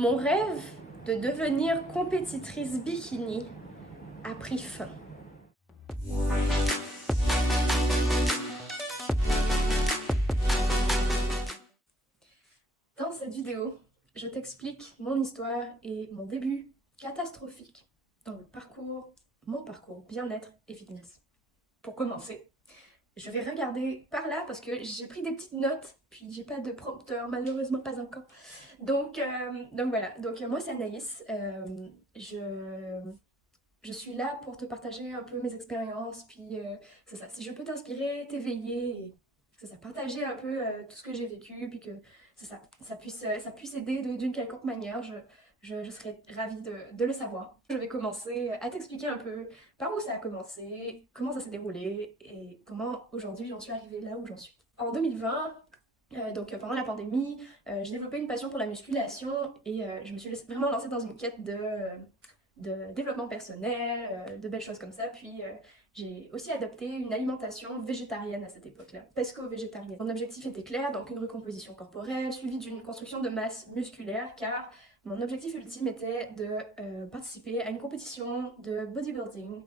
Mon rêve de devenir compétitrice bikini a pris fin. Dans cette vidéo, je t'explique mon histoire et mon début catastrophique dans mon parcours bien-être et fitness. Pour commencer, je vais regarder par là parce que j'ai pris des petites notes, puis j'ai pas de prompteur, malheureusement pas encore. Donc voilà, moi c'est Anaïs, je suis là pour te partager un peu mes expériences, puis c'est ça, si je peux t'inspirer, t'éveiller, et c'est ça, partager un peu tout ce que j'ai vécu, puis que c'est ça, ça puisse aider d'une quelconque manière, je serais ravie de le savoir. Je vais commencer à t'expliquer un peu par où ça a commencé, comment ça s'est déroulé, et comment aujourd'hui j'en suis arrivée là où j'en suis. En 2020, pendant la pandémie, j'ai développé une passion pour la musculation et je me suis vraiment lancée dans une quête de développement personnel, de belles choses comme ça. Puis j'ai aussi adopté une alimentation végétarienne à cette époque-là, pesco-végétarienne. Mon objectif était clair, donc une recomposition corporelle suivie d'une construction de masse musculaire, car mon objectif ultime était de participer à une compétition de bodybuilding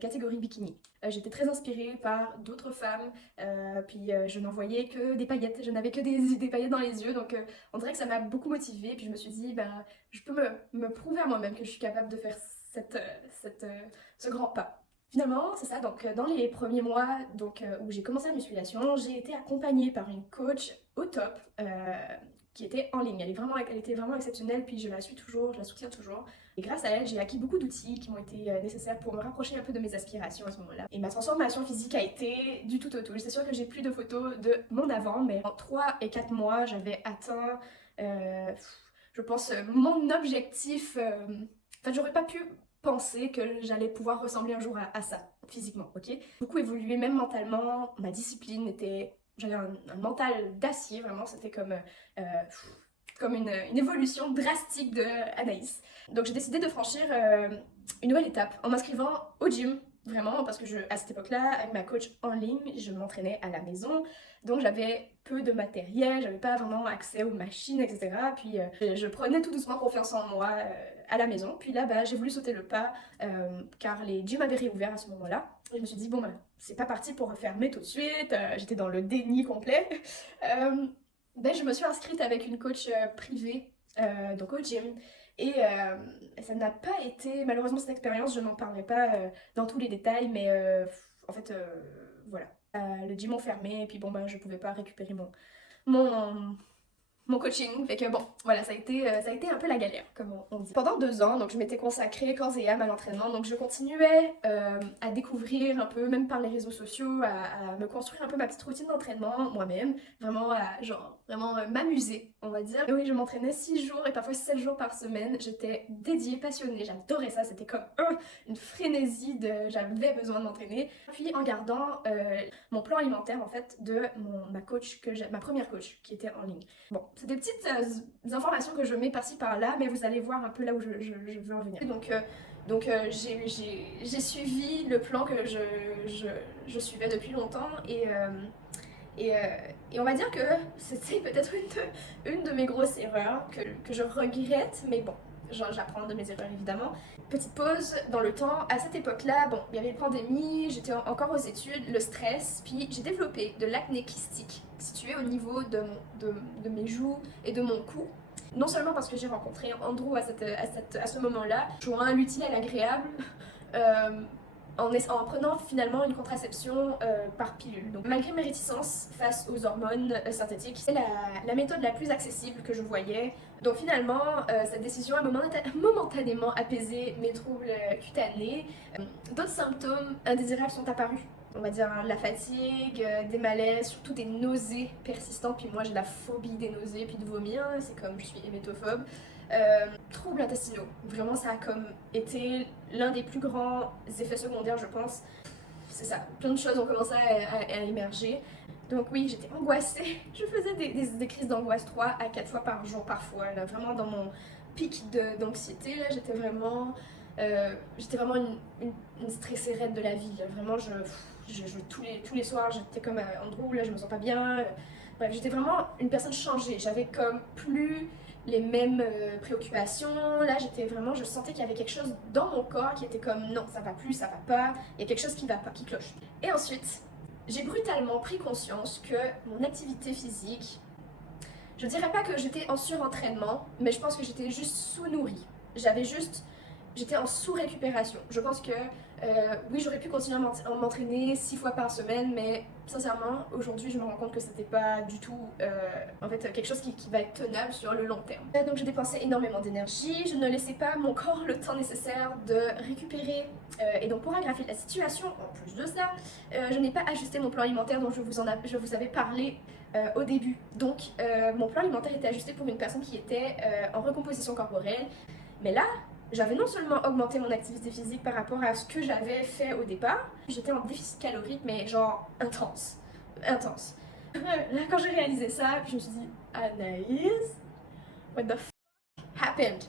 catégorie bikini. J'étais très inspirée par d'autres femmes, je n'en voyais que des paillettes, je n'avais que des paillettes dans les yeux, donc on dirait que ça m'a beaucoup motivée, puis je me suis dit, ben, je peux me prouver à moi-même que je suis capable de faire ce grand pas. Finalement, c'est ça, donc dans les premiers mois où j'ai commencé la musculation, j'ai été accompagnée par une coach au top qui était en ligne. Elle était vraiment exceptionnelle, puis je la suis toujours, je la soutiens toujours. Et grâce à elle, j'ai acquis beaucoup d'outils qui m'ont été nécessaires pour me rapprocher un peu de mes aspirations à ce moment-là. Et ma transformation physique a été du tout au tout. C'est sûr que j'ai plus de photos de mon avant, mais en 3 et 4 mois, j'avais atteint, je pense, mon objectif. En fait, j'aurais pas pu penser que j'allais pouvoir ressembler un jour à ça, physiquement, ok? Beaucoup évolué, même mentalement, ma discipline était... J'avais un mental d'acier, vraiment, c'était comme une évolution drastique de Anaïs. Donc j'ai décidé de franchir une nouvelle étape en m'inscrivant au gym, vraiment, parce que à cette époque-là, avec ma coach en ligne, je m'entraînais à la maison, donc j'avais peu de matériel, j'avais pas vraiment accès aux machines, etc. Puis je prenais tout doucement confiance en moi à la maison. Puis là, bah, j'ai voulu sauter le pas, car les gyms avaient réouvert à ce moment-là. Et je me suis dit, bon, bah, c'est pas parti pour refermer tout de suite, j'étais dans le déni complet. Je me suis inscrite avec une coach privée, donc au gym. Et ça n'a pas été, malheureusement cette expérience, je n'en parlerai pas dans tous les détails, mais en fait, voilà. Le gym ont fermé et puis bon ben je pouvais pas récupérer mon, mon coaching. Fait que bon, voilà, ça a été un peu la galère, comme on dit. Pendant 2 ans, donc je m'étais consacrée corps et âme à l'entraînement, donc je continuais à découvrir un peu, même par les réseaux sociaux, à me construire un peu ma petite routine d'entraînement moi-même, vraiment à genre, vraiment m'amuser, on va dire. Et oui, je m'entraînais 6 jours et parfois 7 jours par semaine, j'étais dédiée, passionnée, j'adorais ça, c'était comme une frénésie j'avais besoin de m'entraîner. Puis en gardant mon plan alimentaire en fait de ma première coach qui était en ligne. Bon, c'est des petites informations que je mets par-ci par-là, mais vous allez voir un peu là où je veux en venir. J'ai suivi le plan que je suivais depuis longtemps et on va dire que c'était peut-être une de mes grosses erreurs que je regrette, mais bon, j'apprends de mes erreurs évidemment. Petite pause dans le temps, à cette époque-là, bon, il y avait une pandémie, j'étais encore aux études, le stress, puis j'ai développé de l'acné kystique situé au niveau de mes joues et de mon cou. Non seulement parce que j'ai rencontré Andrew à ce moment-là, joint l'utile à l'agréable, en prenant finalement une contraception par pilule. Donc malgré mes réticences face aux hormones synthétiques, c'est la méthode la plus accessible que je voyais. Donc finalement, cette décision a momentanément apaisé mes troubles cutanés. D'autres symptômes indésirables sont apparus. On va dire la fatigue, des malaises, surtout des nausées persistantes. Puis moi j'ai la phobie des nausées puis de vomir, c'est comme je suis hémétophobe. Troubles intestinaux, vraiment ça a comme été l'un des plus grands effets secondaires je pense. C'est ça, plein de choses ont commencé à émerger. Donc oui, j'étais angoissée, je faisais des crises d'angoisse 3 à 4 fois par jour parfois, là, vraiment dans mon pic d'anxiété, là j'étais vraiment une stressée raide de la vie, là. Vraiment tous les soirs j'étais comme Andrew, là je me sens pas bien, bref j'étais vraiment une personne changée, j'avais comme plus les mêmes préoccupations. Là, j'étais vraiment, je sentais qu'il y avait quelque chose dans mon corps qui était comme non, ça va plus, ça va pas, il y a quelque chose qui va pas, qui cloche. Et ensuite, j'ai brutalement pris conscience que mon activité physique, je dirais pas que j'étais en surentraînement, mais je pense que j'étais juste sous-nourrie. J'étais en sous-récupération. Je pense que oui, j'aurais pu continuer à m'entraîner 6 fois par semaine, mais sincèrement, aujourd'hui, je me rends compte que c'était pas du tout en fait quelque chose qui va être tenable sur le long terme. Donc, je dépensais énormément d'énergie, je ne laissais pas mon corps le temps nécessaire de récupérer. Et donc, pour aggraver la situation, en plus de ça, je n'ai pas ajusté mon plan alimentaire dont je vous avais parlé au début. Donc, mon plan alimentaire était ajusté pour une personne qui était en recomposition corporelle, mais là, j'avais non seulement augmenté mon activité physique par rapport à ce que j'avais fait au départ, j'étais en déficit calorique, mais genre intense. Intense. Là, quand j'ai réalisé ça, je me suis dit, Anaïs, what the f happened?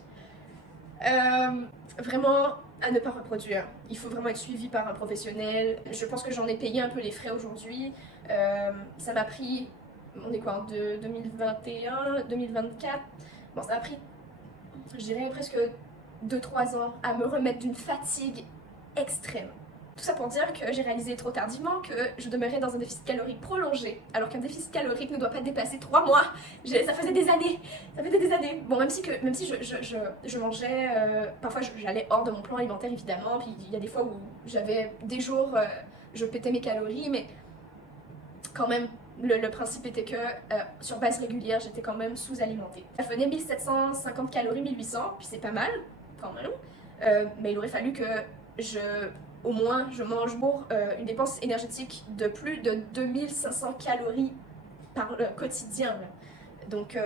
Vraiment, à ne pas reproduire. Il faut vraiment être suivi par un professionnel. Je pense que j'en ai payé un peu les frais aujourd'hui. Ça m'a pris, on est quoi, en 2021, 2024? Bon, ça m'a pris, je dirais presque 2-3 ans à me remettre d'une fatigue extrême. Tout ça pour dire que j'ai réalisé trop tardivement que je demeurais dans un déficit calorique prolongé, alors qu'un déficit calorique ne doit pas dépasser 3 mois. Ça faisait des années, ça faisait des années. Bon, même si je mangeais, parfois j'allais hors de mon plan alimentaire évidemment, puis il y a des fois où j'avais des jours, je pétais mes calories, mais quand même, le principe était que sur base régulière, j'étais quand même sous-alimentée. Ça venait 1750 calories, 1800, puis c'est pas mal, quand même. Mais il aurait fallu que au moins, je mange pour une dépense énergétique de plus de 2500 calories par quotidien. Donc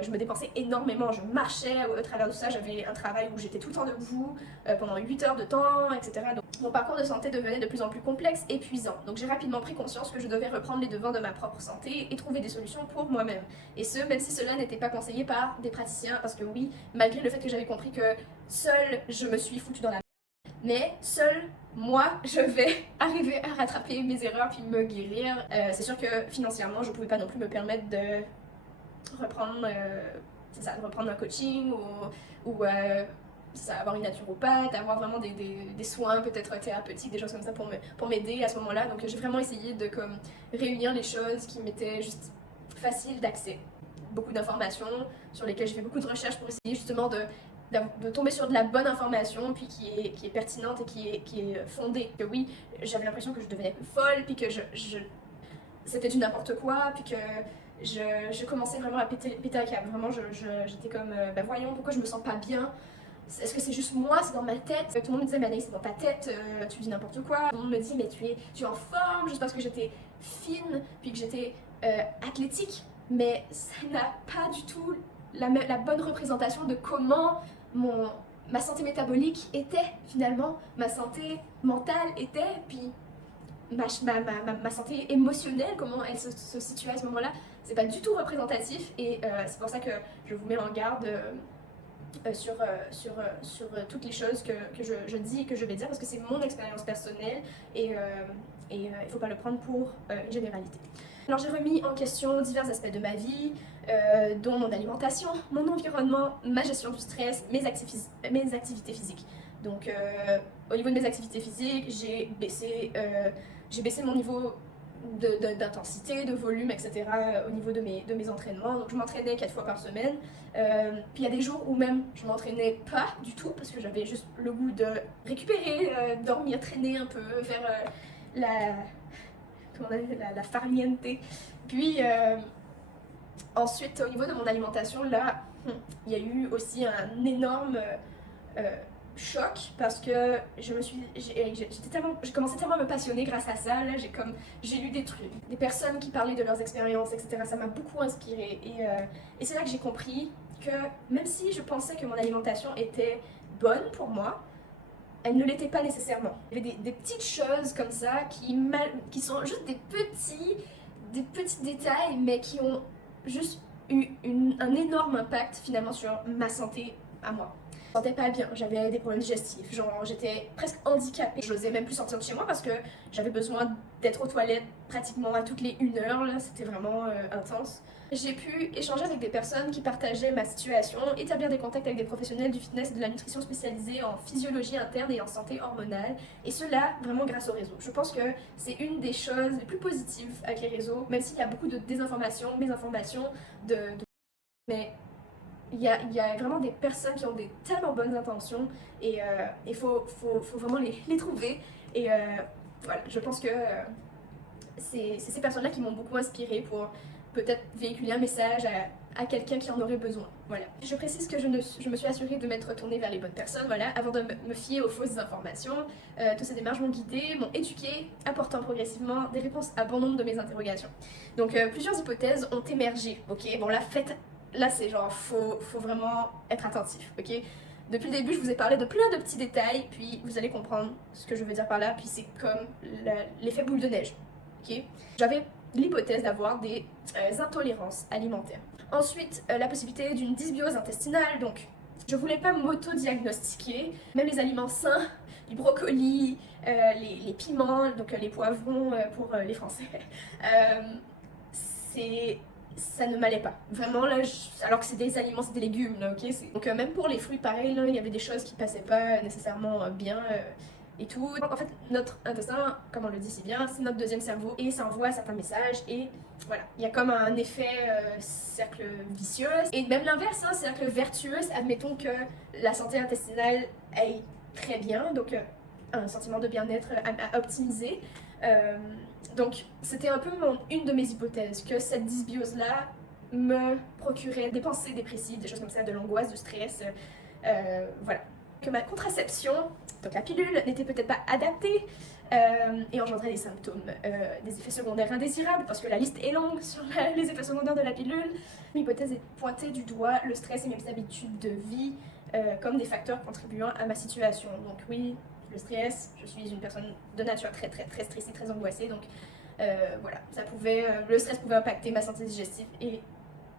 je me dépensais énormément, je marchais au travers de ça, j'avais un travail où j'étais tout le temps debout pendant 8 heures de temps, etc. Donc mon parcours de santé devenait de plus en plus complexe, épuisant. Donc j'ai rapidement pris conscience que je devais reprendre les devants de ma propre santé et trouver des solutions pour moi-même. Et ce, même si cela n'était pas conseillé par des praticiens, parce que oui, malgré le fait que j'avais compris que seule je me suis foutue dans la merde, mais seule moi, je vais arriver à rattraper mes erreurs puis me guérir. C'est sûr que financièrement, je pouvais pas non plus me permettre de reprendre, reprendre un coaching ou avoir une naturopathe, avoir vraiment des soins peut-être thérapeutiques, des choses comme ça pour m'aider à ce moment-là. Donc j'ai vraiment essayé de comme, réunir les choses qui m'étaient juste faciles d'accès. Beaucoup d'informations sur lesquelles j'ai fait beaucoup de recherches pour essayer justement de tomber sur de la bonne information, puis qui est pertinente et qui est fondée. Que oui, j'avais l'impression que je devenais folle, puis que c'était du n'importe quoi, puis que je commençais vraiment à péter un câble. Vraiment, j'étais comme, ben voyons, pourquoi je me sens pas bien? Est-ce que c'est juste moi, c'est dans ma tête? Tout le monde me disait, mais Anaïs, c'est dans ta tête, tu dis n'importe quoi. Tout le monde me dit, mais tu es en forme, juste parce que j'étais fine, puis que j'étais athlétique. Mais ça n'a pas du tout la bonne représentation de comment ma santé métabolique était finalement, ma santé mentale était, puis ma santé émotionnelle, comment elle se situait à ce moment-là, c'est pas du tout représentatif et c'est pour ça que je vous mets en garde sur toutes les choses que je dis et que je vais dire parce que c'est mon expérience personnelle et il faut pas le prendre pour une généralité. Alors j'ai remis en question divers aspects de ma vie, dont mon alimentation, mon environnement, ma gestion du stress, mes activités physiques. Donc au niveau de mes activités physiques, j'ai baissé mon niveau d'intensité, de volume, etc. Au niveau de mes entraînements. Donc je m'entraînais 4 fois par semaine. Puis il y a des jours où même je m'entraînais pas du tout parce que j'avais juste le goût de récupérer, dormir, traîner un peu, faire la farniente. Puis ensuite au niveau de mon alimentation, là, il y a eu aussi un énorme choc parce que j'ai commencé tellement à me passionner grâce à ça. Là, j'ai lu des trucs, des personnes qui parlaient de leurs expériences, etc. Ça m'a beaucoup inspirée et c'est là que j'ai compris que même si je pensais que mon alimentation était bonne pour moi, elle ne l'était pas nécessairement. Il y avait des petites choses comme ça qui sont juste des petits détails mais qui ont juste eu un énorme impact finalement sur ma santé à moi. Je me sentais pas bien, j'avais des problèmes digestifs, genre j'étais presque handicapée. Je n'osais même plus sortir de chez moi parce que j'avais besoin d'être aux toilettes pratiquement à toutes les 1 heure, là, c'était vraiment intense. J'ai pu échanger avec des personnes qui partageaient ma situation, établir des contacts avec des professionnels du fitness et de la nutrition spécialisés en physiologie interne et en santé hormonale, et cela vraiment grâce au réseau. Je pense que c'est une des choses les plus positives avec les réseaux, même s'il y a beaucoup de désinformation, mésinformation, mais il y a vraiment des personnes qui ont des tellement bonnes intentions et il faut vraiment les trouver. Et voilà, je pense que c'est ces personnes-là qui m'ont beaucoup inspirée pour peut-être véhiculer un message à quelqu'un qui en aurait besoin. Voilà. Je précise que je me suis assurée de m'être tournée vers les bonnes personnes, voilà, avant de me fier aux fausses informations. Toutes ces démarches m'ont guidée, m'ont éduquée, apportant progressivement des réponses à bon nombre de mes interrogations. Donc plusieurs hypothèses ont émergé, ok. Bon là c'est genre, faut vraiment être attentif, ok. Depuis le début, je vous ai parlé de plein de petits détails, puis vous allez comprendre ce que je veux dire par là, puis c'est comme l'effet boule de neige, ok. J'avais l'hypothèse d'avoir des intolérances alimentaires. Ensuite, la possibilité d'une dysbiose intestinale, donc je voulais pas m'auto-diagnostiquer, même les aliments sains, les brocolis, les piments, donc les poivrons pour les Français, ça ne m'allait pas. Vraiment là, alors que c'est des aliments, c'est des légumes là, ok. Donc même pour les fruits, pareil là, il y avait des choses qui passaient pas nécessairement bien et tout. En fait, notre intestin, comme on le dit si bien, c'est notre deuxième cerveau et ça envoie certains messages et voilà. Il y a comme un effet cercle vicieux et même l'inverse, hein, cercle vertueux. Admettons que la santé intestinale aille très bien, donc un sentiment de bien-être à optimiser. Donc c'était un peu une de mes hypothèses, que cette dysbiose-là me procurait des pensées dépressives, des choses comme ça, de l'angoisse, du stress, voilà. Que ma contraception, donc la pilule, n'était peut-être pas adaptée et engendrait des symptômes, des effets secondaires indésirables, parce que la liste est longue sur les effets secondaires de la pilule. L'hypothèse est pointée du doigt le stress et mes habitudes de vie comme des facteurs contribuant à ma situation. Donc oui, le stress, je suis une personne de nature très stressée, très angoissée, donc voilà, le stress pouvait impacter ma santé digestive et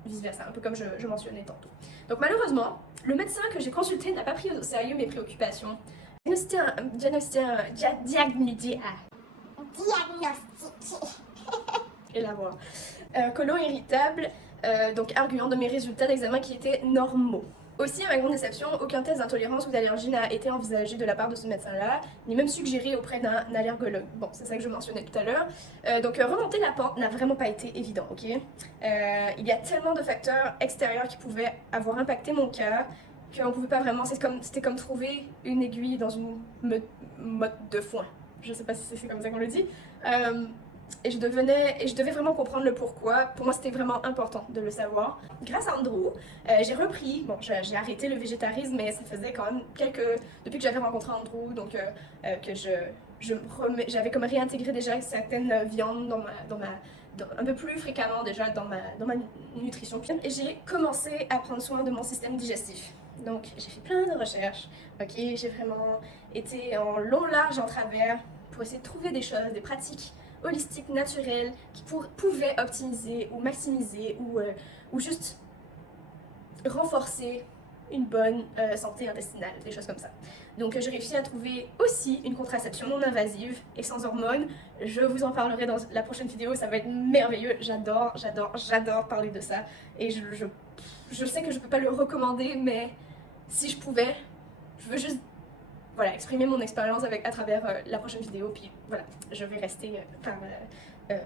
vice versa, un peu comme je mentionnais tantôt. Donc malheureusement, le médecin que j'ai consulté n'a pas pris au sérieux mes préoccupations. Diagnostic. Et la voix. Côlon irritable, donc arguant de mes résultats d'examen qui étaient normaux. Aussi, à ma grande déception, aucun test d'intolérance ou d'allergie n'a été envisagé de la part de ce médecin-là, ni même suggéré auprès d'un allergologue. Bon, c'est ça que je mentionnais tout à l'heure. Donc, remonter la pente n'a vraiment pas été évident, ok? Il y a tellement de facteurs extérieurs qui pouvaient avoir impacté mon cas qu'on pouvait pas vraiment. C'était comme trouver une aiguille dans une motte de foin. Je sais pas si c'est comme ça qu'on le dit. Et je devais vraiment comprendre le pourquoi. Pour moi, c'était vraiment important de le savoir. Grâce à Andrew, j'ai repris. Bon, j'ai arrêté le végétarisme, mais ça faisait quand même depuis que j'avais rencontré Andrew, donc que j'avais comme réintégré déjà certaines viandes un peu plus fréquemment déjà dans ma nutrition. Et j'ai commencé à prendre soin de mon système digestif. Donc, j'ai fait plein de recherches. Ok, j'ai vraiment été en long, large, en travers pour essayer de trouver des choses, des pratiques holistique, naturel, qui pouvait optimiser ou maximiser ou juste renforcer une bonne santé intestinale, des choses comme ça. Donc j'ai réussi à trouver aussi une contraception non invasive et sans hormones. Je vous en parlerai dans la prochaine vidéo, ça va être merveilleux. J'adore parler de ça. Et je sais que je peux pas le recommander, mais si je pouvais, je veux juste voilà, exprimer mon expérience à travers la prochaine vidéo, puis voilà, je vais rester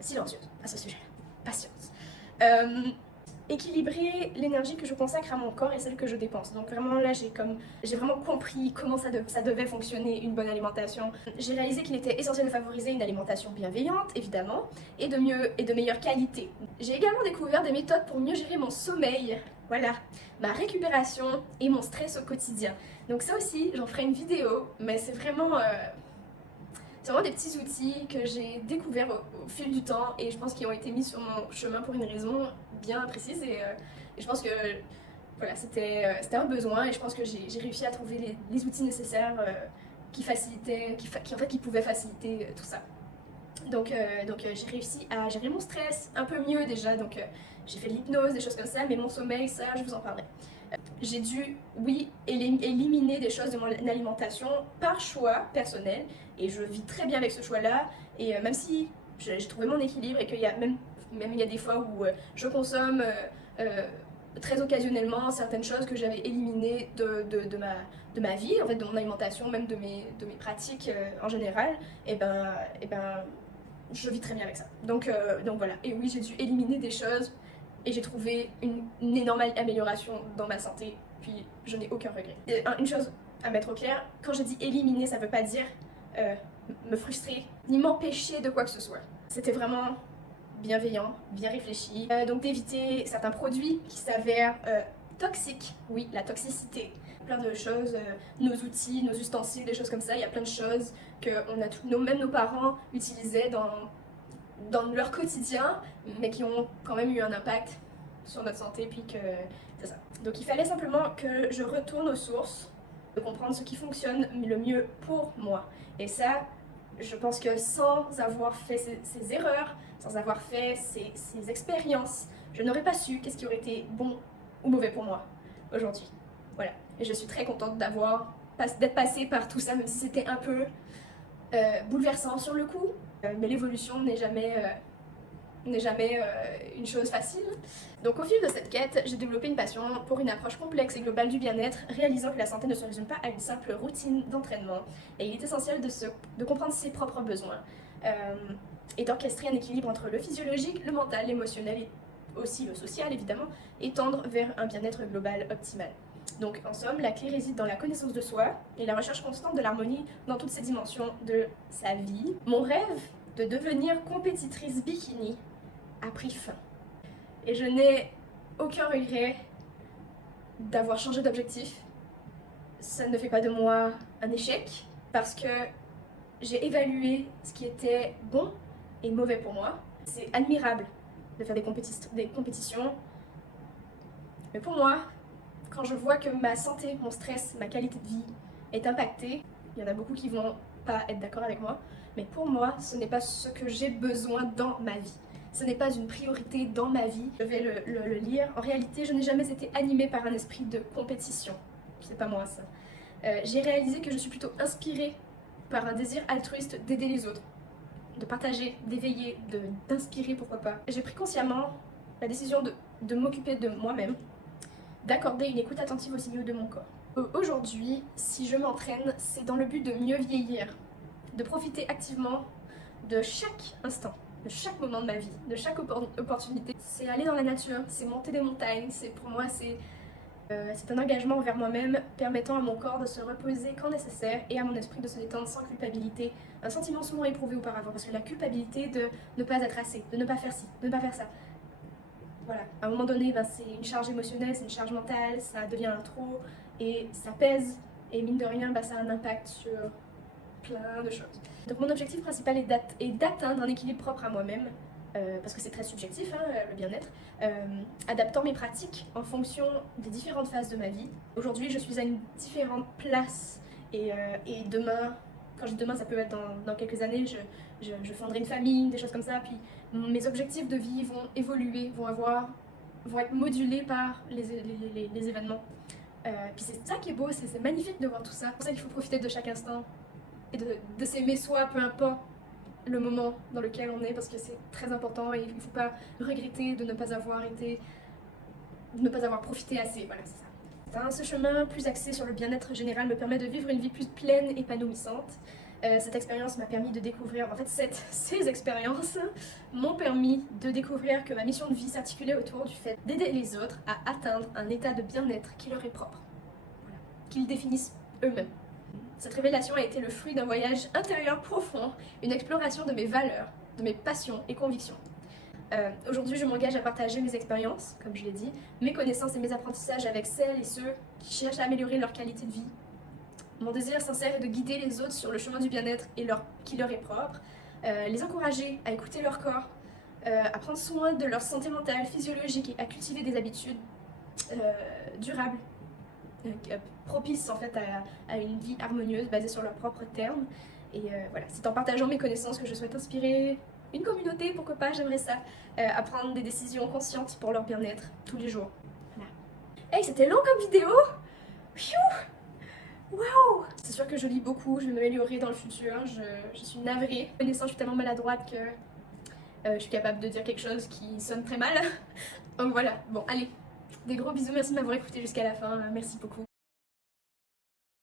silencieuse à ce sujet-là. Patience. Équilibrer l'énergie que je consacre à mon corps et celle que je dépense. Donc vraiment là, j'ai vraiment compris comment ça devait fonctionner une bonne alimentation. J'ai réalisé qu'il était essentiel de favoriser une alimentation bienveillante, évidemment, et de meilleure qualité. J'ai également découvert des méthodes pour mieux gérer mon sommeil, voilà, ma récupération et mon stress au quotidien. Donc ça aussi, j'en ferai une vidéo, mais c'est vraiment des petits outils que j'ai découverts au fil du temps et je pense qu'ils ont été mis sur mon chemin pour une raison bien précise et je pense que voilà, c'était un besoin et je pense que j'ai réussi à trouver les outils nécessaires qui pouvaient faciliter tout ça. Donc j'ai réussi à gérer mon stress un peu mieux déjà, donc j'ai fait de l'hypnose, des choses comme ça, mais mon sommeil, ça je vous en parlerai. J'ai dû, oui, éliminer des choses de mon alimentation par choix personnel et je vis très bien avec ce choix-là. Et même si j'ai trouvé mon équilibre et qu'il y a même il y a des fois où je consomme très occasionnellement certaines choses que j'avais éliminées de ma vie, en fait, de mon alimentation, même de mes pratiques en général, et ben, je vis très bien avec ça. Donc voilà. Et oui, j'ai dû éliminer des choses et j'ai trouvé une énorme amélioration dans ma santé, puis je n'ai aucun regret. Et une chose à mettre au clair, quand je dis éliminer, ça veut pas dire me frustrer, ni m'empêcher de quoi que ce soit. C'était vraiment bienveillant, bien réfléchi. Donc d'éviter certains produits qui s'avèrent toxiques, oui, la toxicité. Plein de choses, nos outils, nos ustensiles, des choses comme ça, il y a plein de choses que même nos parents utilisaient dans leur quotidien, mais qui ont quand même eu un impact sur notre santé, puis que c'est ça. Donc il fallait simplement que je retourne aux sources, de comprendre ce qui fonctionne le mieux pour moi. Et ça, je pense que sans avoir fait ces erreurs, sans avoir fait ces expériences, je n'aurais pas su qu'est-ce qui aurait été bon ou mauvais pour moi aujourd'hui. Voilà. Et je suis très contente d'être passée par tout ça, même si c'était un peu bouleversant sur le coup. Mais l'évolution n'est jamais une chose facile. Donc au fil de cette quête, j'ai développé une passion pour une approche complexe et globale du bien-être, réalisant que la santé ne se résume pas à une simple routine d'entraînement. Et il est essentiel de comprendre ses propres besoins et d'orchestrer un équilibre entre le physiologique, le mental, l'émotionnel et aussi le social évidemment, et tendre vers un bien-être global optimal. Donc en somme, la clé réside dans la connaissance de soi et la recherche constante de l'harmonie dans toutes ses dimensions de sa vie. Mon rêve de devenir compétitrice bikini a pris fin. Et je n'ai aucun regret d'avoir changé d'objectif. Ça ne fait pas de moi un échec parce que j'ai évalué ce qui était bon et mauvais pour moi. C'est admirable de faire des compétitions. Mais pour moi, quand je vois que ma santé, mon stress, ma qualité de vie est impactée, il y en a beaucoup qui vont pas être d'accord avec moi, mais pour moi, ce n'est pas ce que j'ai besoin dans ma vie. Ce n'est pas une priorité dans ma vie. Je vais le lire. En réalité, je n'ai jamais été animée par un esprit de compétition. C'est pas moi ça. J'ai réalisé que je suis plutôt inspirée par un désir altruiste d'aider les autres, de partager, d'éveiller, d'inspirer, pourquoi pas. J'ai pris consciemment la décision de m'occuper de moi-même, d'accorder une écoute attentive aux signaux de mon corps. Aujourd'hui, si je m'entraîne, c'est dans le but de mieux vieillir, de profiter activement de chaque instant, de chaque moment de ma vie, de chaque opportunité. C'est aller dans la nature, c'est monter des montagnes, pour moi c'est un engagement envers moi-même permettant à mon corps de se reposer quand nécessaire et à mon esprit de se détendre sans culpabilité. Un sentiment souvent éprouvé auparavant, parce que la culpabilité de ne pas être assez, de ne pas faire ci, de ne pas faire ça. Voilà, à un moment donné, c'est une charge émotionnelle, c'est une charge mentale, ça devient un trop et ça pèse. Et mine de rien, ça a un impact sur plein de choses. Donc mon objectif principal est d'atteindre un équilibre propre à moi-même, parce que c'est très subjectif, hein, le bien-être, adaptant mes pratiques en fonction des différentes phases de ma vie. Aujourd'hui, je suis à une différente place et demain, quand je dis demain, ça peut être dans quelques années, je fonderai une famille, des choses comme ça, puis mes objectifs de vie vont évoluer, vont être modulés par les événements. Puis c'est ça qui est beau, c'est magnifique de voir tout ça. C'est pour ça qu'il faut profiter de chaque instant et de s'aimer soi, peu importe le moment dans lequel on est, parce que c'est très important et il ne faut pas regretter de ne pas avoir profité assez. Voilà, c'est ça. Ce chemin plus axé sur le bien-être général me permet de vivre une vie plus pleine et épanouissante. Cette expérience m'a permis de découvrir, ces expériences m'ont permis de découvrir que ma mission de vie s'articulait autour du fait d'aider les autres à atteindre un état de bien-être qui leur est propre, voilà, qu'ils définissent eux-mêmes. Cette révélation a été le fruit d'un voyage intérieur profond, une exploration de mes valeurs, de mes passions et convictions. Aujourd'hui, je m'engage à partager mes expériences, comme je l'ai dit, mes connaissances et mes apprentissages avec celles et ceux qui cherchent à améliorer leur qualité de vie. Mon désir sincère est de guider les autres sur le chemin du bien-être qui leur est propre, les encourager à écouter leur corps, à prendre soin de leur santé mentale, physiologique et à cultiver des habitudes durables, propices en fait à une vie harmonieuse basée sur leurs propres termes. Et voilà, c'est en partageant mes connaissances que je souhaite inspirer une communauté, pourquoi pas, j'aimerais ça, à prendre des décisions conscientes pour leur bien-être tous les jours. Voilà. Hey, c'était long comme vidéo! Pfiou! Waouh! C'est sûr que je lis beaucoup, je vais m'améliorer dans le futur, je suis navrée. Connaissant, je suis tellement maladroite que je suis capable de dire quelque chose qui sonne très mal. Donc voilà, bon allez, des gros bisous, merci de m'avoir écouté jusqu'à la fin, merci beaucoup.